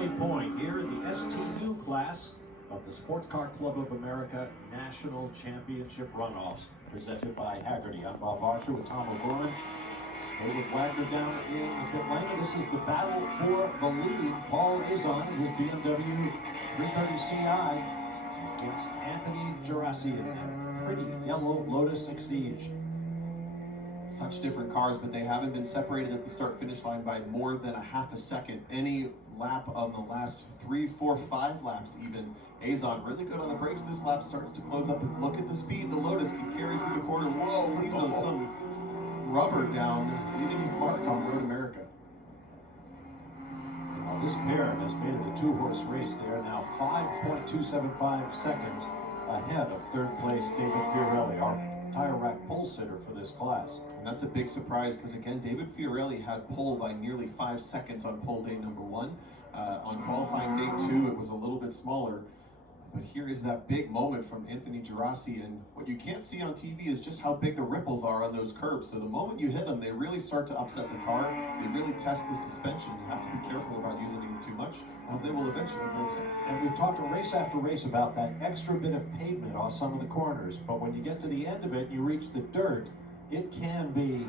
Point here in the STU class of the Sports Car Club of America National Championship Runoffs, presented by Haggerty. I'm Bob Archer with Tom O'Gorman. David Wagner down in the pit lane. This is the battle for the lead. Paul Azon in his BMW 330 Ci against Anthony Gerasi in that pretty yellow Lotus Exige. Such different cars, but they haven't been separated at the start-finish line by more than a half a second. Any lap of the last 3, 4, 5 laps even. Azon really good on the brakes. This lap starts to close up, and look at the speed. The Lotus can carry through the corner. Whoa, leaves on some rubber down, leaving his mark on Road America. Well, this pair has made it a two-horse race. They are now 5.275 seconds ahead of third place David Fiorelli, our tire rack pole sitter for this class. And that's a big surprise because, again, David Fiorelli had pole by nearly 5 seconds on pole day number 1. On qualifying day 2, it was a little bit smaller. But here is that big moment from Anthony Gerasi, and what you can't see on TV is just how big the ripples are on those curbs. So the moment you hit them, they really start to upset the car. They really test the suspension. You have to be careful about using them too much, because they will eventually break some. And we've talked race after race about that extra bit of pavement off some of the corners, but when you get to the end of it and you reach the dirt, it can be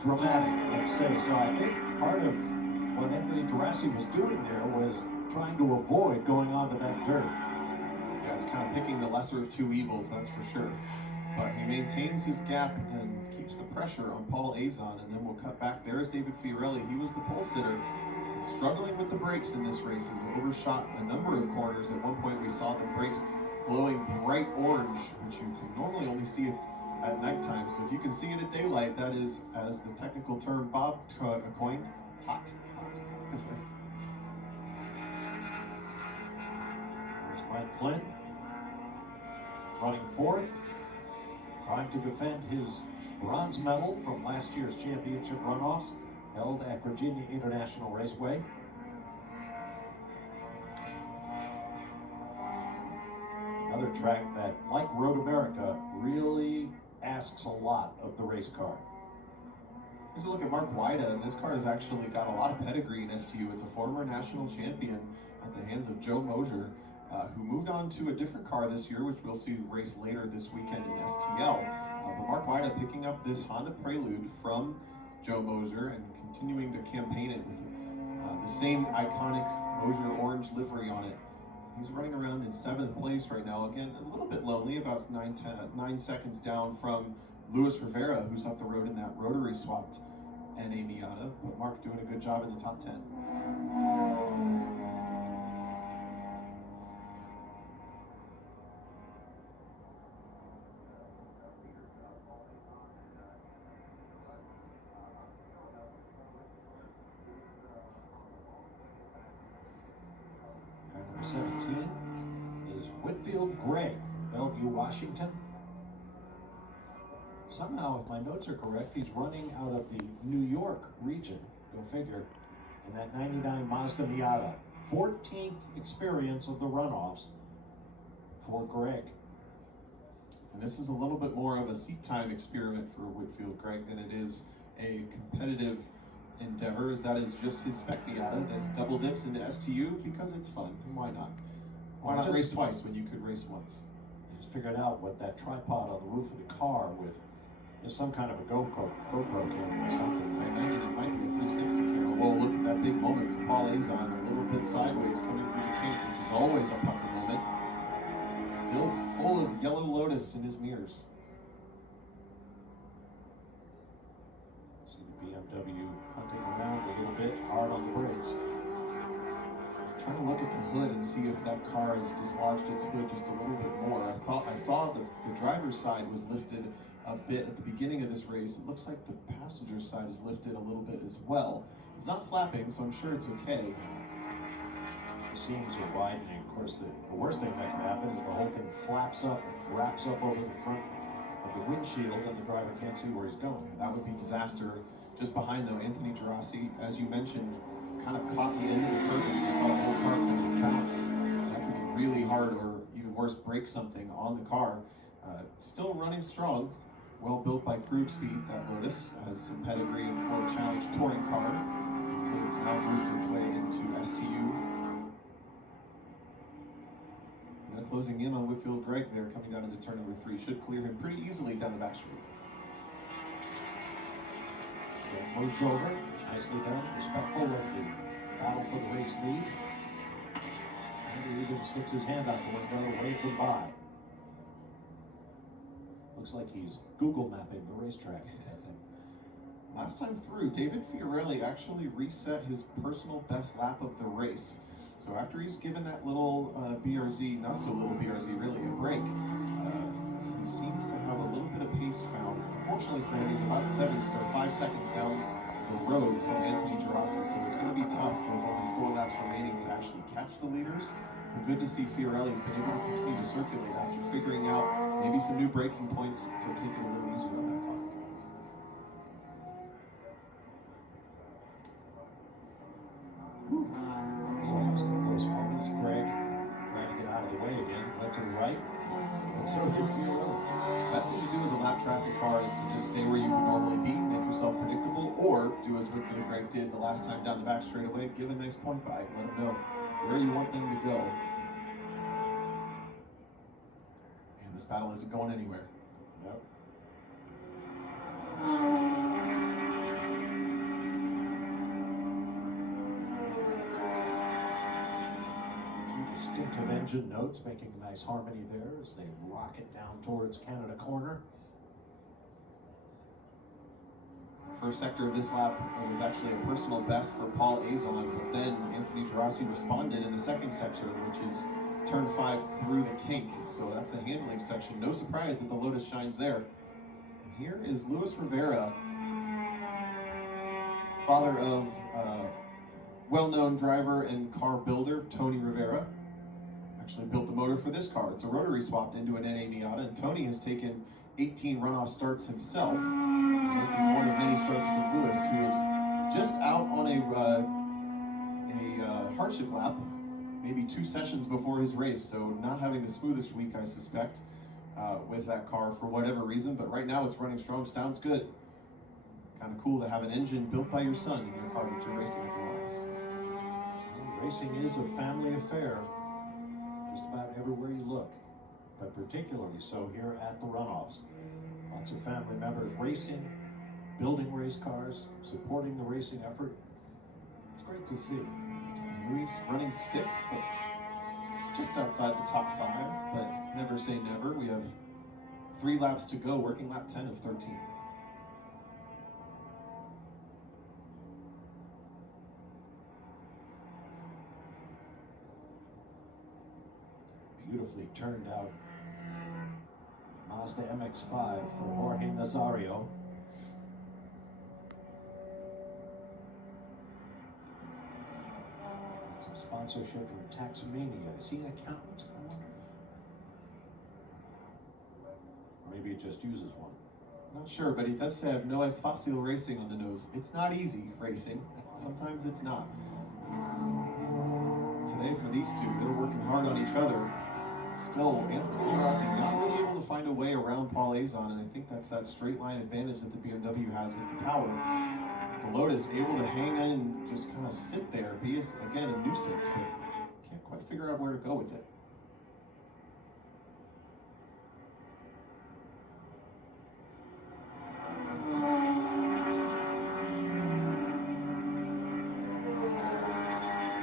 dramatic, let's say. So I think part of what Anthony Gerasi was doing there was trying to avoid going onto that dirt. Yeah, it's kind of picking the lesser of two evils, that's for sure. But he maintains his gap and keeps the pressure on Paul Azon, and then we'll cut back. There's David Fiorelli. He was the pole sitter, struggling with the brakes in this race. Has overshot a number of corners. At one point we saw the brakes glowing bright orange, which you can normally only see it at nighttime. So if you can see it at daylight, that is, as the technical term Bob coined, hot. There's Mike Flynn running fourth, trying to defend his bronze medal from last year's championship runoffs held at Virginia International Raceway. Another track that, like Road America, really asks a lot of the race car. Here's a look at Mark Wida, and this car has actually got a lot of pedigree in STU. It's a former national champion at the hands of Joe Mosier, who moved on to a different car this year, which we'll see race later this weekend in STL. But Mark Wida picking up this Honda Prelude from Joe Mosier and continuing to campaign it with the same iconic Mosier orange livery on it. He's running around in 7th place right now. Again, a little bit lonely, about 9 seconds down from Luis Rivera, who's up the road in that rotary swapped NA Miata. But Mark doing a good job in the top 10. Number 17 is Whitfield Gregg from Bellevue, Washington. Somehow, if my notes are correct, he's running out of the New York region, go figure, in that 99 Mazda Miata. 14th experience of the runoffs for Gregg. And this is a little bit more of a seat time experiment for Whitfield Gregg than it is a competitive endeavor, as that is just his spec Miata that he double dips into STU because it's fun. And why not? Why not race twice when you could race once? Just figured out what that tripod on the roof of the car with some kind of a GoPro camera or something. I imagine it might be a 360 camera. Whoa, look at that big moment for Paul Azon, a little bit sideways coming through the kink, which is always a pucker moment. Still full of yellow Lotus in his mirrors. See the BMW hunting around a little bit, hard on the brakes. Trying to look at the hood and see if that car has dislodged its hood just a little bit more. I saw the driver's side was lifted a bit at the beginning of this race. It looks like the passenger side is lifted a little bit as well. It's not flapping, so I'm sure it's okay. The seams are widening. Of course, the worst thing that could happen is the whole thing flaps up, wraps up over the front of the windshield, and the driver can't see where he's going. That would be disaster. Just behind, though, Anthony Gerasi, as you mentioned, kind of caught the end of the curve. You saw the whole car kind of bounce. That could be really hard, or even worse, break something on the car. Still running strong. Well built by Krug Speed, that Lotus has some pedigree, more challenged touring car until it's now moved its way into STU closing in on Whitfield Greg there, coming down into turn number 3. Should clear him pretty easily down the back straight. Greg moves over, nicely done, respectful of the battle for the race lead. And he even sticks his hand out the window to wave them by. Looks like he's Google mapping the racetrack. Last time through, David Fiorelli actually reset his personal best lap of the race. So after he's given that little BRZ, not so little BRZ really, a break, he seems to have a little bit of pace found. Unfortunately for him, he's about 5 seconds down the road from Anthony Gerasi, so it's going to be tough with only 4 laps remaining to actually catch the leaders. But good to see Fiorelli's been able to continue to circulate after figuring out maybe some new braking points to take it a little easier on that car. Close moments. Greg trying to get out of the way again, went to the right, and so did Fiorelli. Best thing to do as a lap traffic car is to just stay where you would normally be, make yourself predictable, or do as Whitfield Greg did the last time down the back straightaway, give a nice point by, let them know where you want them to go. And this battle isn't going anywhere. Nope. Distinctive engine notes, making a nice harmony there as they rocket down towards Canada Corner. First sector of this lap was actually a personal best for Paul Azon, but then Anthony Gerasi responded in the second sector, which is turn 5 through the kink. So that's the handling section. No surprise that the Lotus shines there. And here is Luis Rivera, father of well-known driver and car builder Tony Rivera. Actually built the motor for this car. It's a rotary swapped into an NA Miata, and Tony has taken 18 runoff starts himself. And this is one of many starts for Luis, who is just out on a hardship lap, maybe 2 sessions before his race, so not having the smoothest week, I suspect, with that car for whatever reason, but right now it's running strong, sounds good. Kind of cool to have an engine built by your son in your car that you're racing at the laps. Racing is a family affair. Just about everywhere you look, but particularly so here at the runoffs. Lots of family members racing, building race cars, supporting the racing effort. It's great to see. Luis running 6th, but just outside the top 5, but never say never. We have 3 laps to go, working lap 10 of 13. Beautifully turned out Mazda MX-5 for Jorge Nazario. Got some sponsorship from Taxomania. Is he an accountant? I wonder. Or maybe it just uses one. Not sure, but he does have no es fácil racing on the nose. It's not easy racing. Sometimes it's not. Today for these two, they're working hard on each other. Still, Anthony Gerasi not really able to find a way around Paul Azon, and I think that's that straight line advantage that the BMW has with the power. The Lotus able to hang in and just kind of sit there, be, again, a nuisance, but can't quite figure out where to go with it.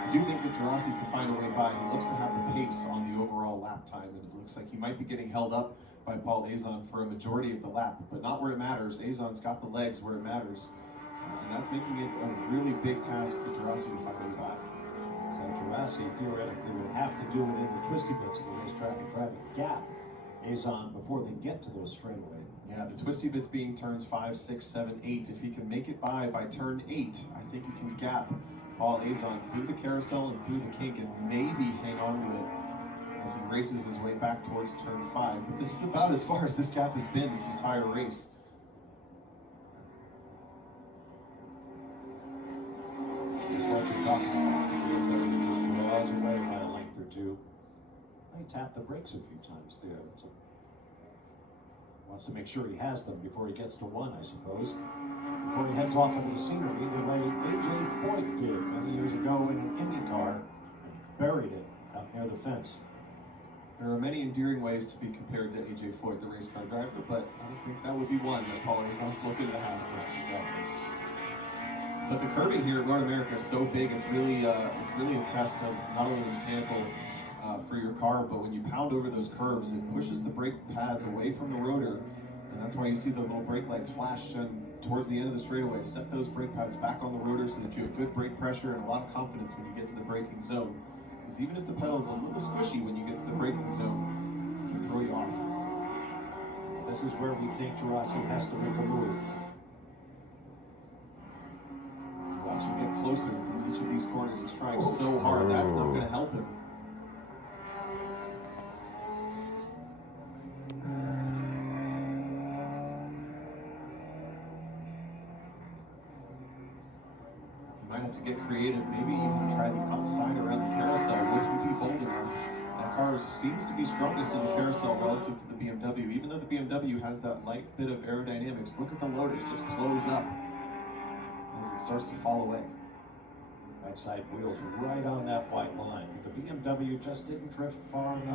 I do think that Gerasi can find a way by. He looks to have the pace on the overall lap time, and it looks like he might be getting held up by Paul Azon for a majority of the lap, but not where it matters. Azon's got the legs where it matters, and that's making it a really big task for Gerasi to find a way by. So Gerasi theoretically would have to do it in the twisty bits of the racetrack and try to gap Azon before they get to those straightaways. Yeah, the twisty bits being turns 5, 6, 7, 8. If he can make it by turn 8, I think he can gap Paul Azon through the carousel and through the kink and maybe hang on to it as he races his way back towards turn 5. But this is about as far as this gap has been this entire race. Is what you're talking about. The BMW just draws away by a length or two. He tapped the brakes a few times there. So wants to make sure he has them before he gets to 1, I suppose. Before he heads off into the scenery, the way A.J. Foyt did many years ago in an Indy car, and buried it out near the fence. There are many endearing ways to be compared to AJ Foyt, the race car driver, but I don't think that would be one that Paul Aizon's looking to have. Exactly. But the curbing here at Road America is so big, it's really a test of not only the mechanical for your car, but when you pound over those curbs, it pushes the brake pads away from the rotor, and that's why you see the little brake lights flash towards the end of the straightaway. Set those brake pads back on the rotor so that you have good brake pressure and a lot of confidence when you get to the braking zone. Because even if the pedal is a little squishy when you get to the braking zone, it can throw you off. This is where we think Gerasi has to make a move. Watch him get closer through each of these corners. He's trying so hard. That's not going to help him. He might have to get creative. Maybe even try the outside around the carousel. Would he be bold enough? That car seems to be strongest in the carousel relative to the BMW. Even though the BMW has that light bit of aerodynamics, look at the Lotus just close up as it starts to fall away. Right side wheels right on that white line. The BMW just didn't drift far enough.